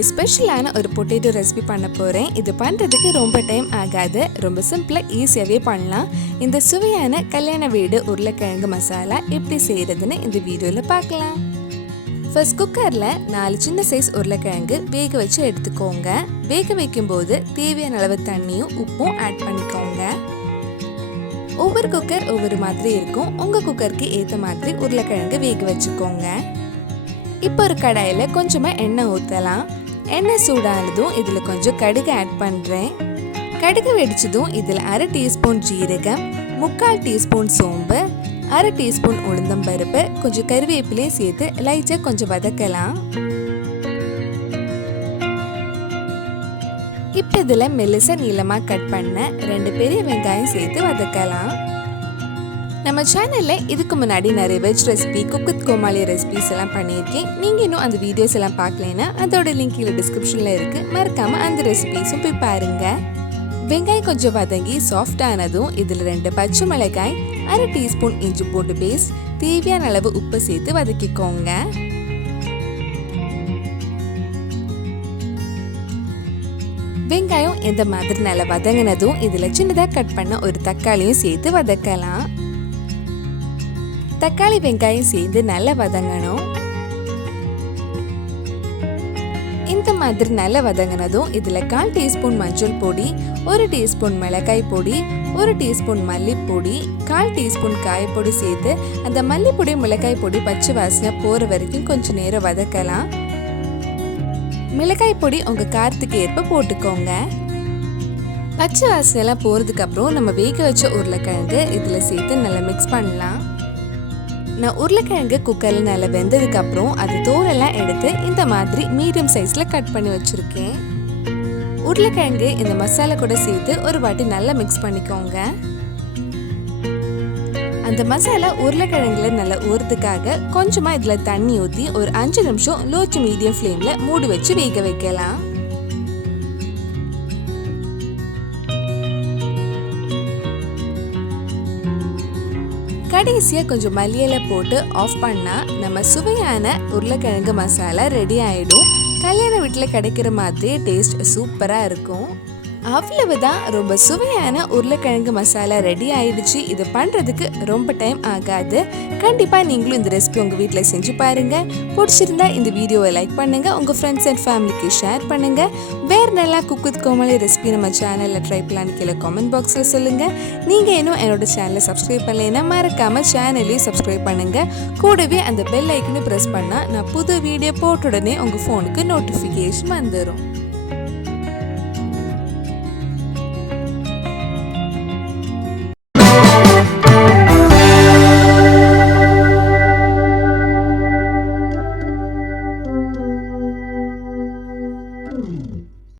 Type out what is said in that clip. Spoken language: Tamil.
இன்னைக்கு ஸ்பெஷலான ஒரு பொட்டேட்டோ ரெசிபி பண்ண போகிறேன். இது பண்ணுறதுக்கு ரொம்ப டைம் ஆகாது, ரொம்ப சிம்பிளாக ஈஸியாகவே பண்ணலாம். இந்த சுவையான கல்யாண வீடு உருளைக்கிழங்கு மசாலா எப்படி செய்கிறதுன்னு இந்த வீடியோவில் பார்க்கலாம். ஃபர்ஸ்ட் குக்கரில் 4 சின்ன சைஸ் உருளைக்கிழங்கு வேக வச்சு எடுத்துக்கோங்க. வேக வைக்கும்போது தேவையான அளவு தண்ணியும் உப்பும் ஆட் பண்ணிக்கோங்க. ஒவ்வொரு குக்கர் ஒவ்வொரு மாதிரி இருக்கும். உங்கள் குக்கருக்கு ஏற்ற மாதிரி உருளைக்கிழங்கு வேக வச்சுக்கோங்க. இப்போ ஒரு கடாயில் கொஞ்சமாக எண்ணெய் ஊற்றலாம். எண்ணெய் சூடானதும் இதில் கொஞ்சம் கடுகு ஆட் பண்ணுறேன். கடுகு வெடிச்சதும் இதில் 1/2 டீஸ்பூன் ஜீரகம், 3/4 டீஸ்பூன் சோம்பு, 1/2 டீஸ்பூன் உளுந்தம்பருப்பு, கொஞ்சம் கருவேப்பிலையும் சேர்த்து லைட்டாக கொஞ்சம் வதக்கலாம். இப்போ இதில் மெல்லிசா நீளமாக கட் பண்ண 2 பெரிய வெங்காயம் சேர்த்து வதக்கலாம். நம்ம சேனலில் இதுக்கு முன்னாடி நிறைய வெஜ் ரெசிபி, குக்கு கோமாளி ரெசிபிஸ் எல்லாம் பண்ணியிருக்கேன். நீங்கள் இன்னும் அந்த வீடியோஸ் எல்லாம் பார்க்கலன்னா அதோட லிங்க் கீழே டிஸ்கிரிப்ஷனில் இருக்குது. மறக்காமல் அந்த ரெசிபிஸும் போய் பாருங்கள். வெங்காயம் கொஞ்சம் வதங்கி சாஃப்ட் ஆனதும் இதில் 2 பச்சை மிளகாய், 1/2 டீஸ்பூன் இஞ்சி பூண்டு பேஸ்ட், தேவையான அளவு உப்பு சேர்த்து வதக்கிக்கோங்க. வெங்காயம் எந்த மாதிரி நல்லா வதங்கினதும் இதில் சின்னதாக கட் பண்ண ஒரு தக்காளியும் சேர்த்து வதக்கலாம். தக்காளி வெங்காயம் சேர்ந்து நல்லா வதங்கணும். இந்த மாதிரி நல்லா வதங்கினதும் இதில் 1/4 டீஸ்பூன் மஞ்சள் பொடி, 1 டீஸ்பூன் மிளகாய் பொடி, 1 டீஸ்பூன் மல்லிப்பொடி, 1/4 டீஸ்பூன் காயப்பொடி சேர்த்து அந்த மல்லிப்பொடி மிளகாய் பொடி பச்சை வாசனை போகிற வரைக்கும் கொஞ்சம் நேரம் வதக்கலாம். மிளகாய் பொடி உங்கள் காரத்துக்கு ஏற்ப போட்டுக்கோங்க. பச்சை வாசனைலாம் போகிறதுக்கு அப்புறம் நம்ம வேக வச்ச உருளைக்கிழங்கு இதில் சேர்த்து நல்லா மிக்ஸ் பண்ணலாம். நான் உருளைக்கிழங்கு குக்கரில் நல்லா வெந்ததுக்கு அப்புறம் அது தோலெல்லாம் எடுத்து இந்த மாதிரி மீடியம் சைஸில் கட் பண்ணி வச்சுருக்கேன். உருளைக்கிழங்கு இந்த மசாலா கூட சேர்த்து ஒரு வாட்டி நல்லா மிக்ஸ் பண்ணிக்கோங்க. அந்த மசாலா உருளைக்கிழங்குல நல்லா ஊறுறதுக்காக கொஞ்சமாக இதில் தண்ணி ஊற்றி ஒரு 5 நிமிஷம் லோ டு மீடியம் ஃப்ளேமில் மூடி வச்சு வேக வைக்கலாம். கடைசியாக கொஞ்சம் மல்லியில போட்டு ஆஃப் பண்ணால் நம்ம சுவையான உருளைக்கிழங்கு மசாலா ரெடி ஆகிடும். கல்யாண வீட்டில் கிடைக்கிற மாதிரி டேஸ்ட் சூப்பராக இருக்கும். அவ்வளவுதான், ரொம்ப சுவையான உருளைக்கிழங்கு மசாலா ரெடி ஆயிடுச்சு. இது பண்ணுறதுக்கு ரொம்ப டைம் ஆகாது. கண்டிப்பாக நீங்களும் இந்த ரெசிபி உங்கள் வீட்டில் செஞ்சு பாருங்கள். பிடிச்சிருந்தா இந்த வீடியோவை லைக் பண்ணுங்கள், உங்கள் ஃப்ரெண்ட்ஸ் அண்ட் ஃபேமிலிக்கு ஷேர் பண்ணுங்கள். வேறு நல்லா குக்கு கோமாளி ரெசிபி நம்ம சேனலில் ட்ரை பண்ணலான்னு கீழே கமெண்ட் பாக்ஸில் சொல்லுங்கள். நீங்கள் இன்னும் என்னோட சேனலை சப்ஸ்கிரைப் பண்ணலைன்னா மறக்காமல் சேனலையும் சப்ஸ்கிரைப் பண்ணுங்கள். கூடவே அந்த பெல் ஐக்கனை ப்ரெஸ் பண்ணால் நான் புது வீடியோ போட்ட உடனே உங்கள் ஃபோனுக்கு நோட்டிஃபிகேஷன் வந்துடும்.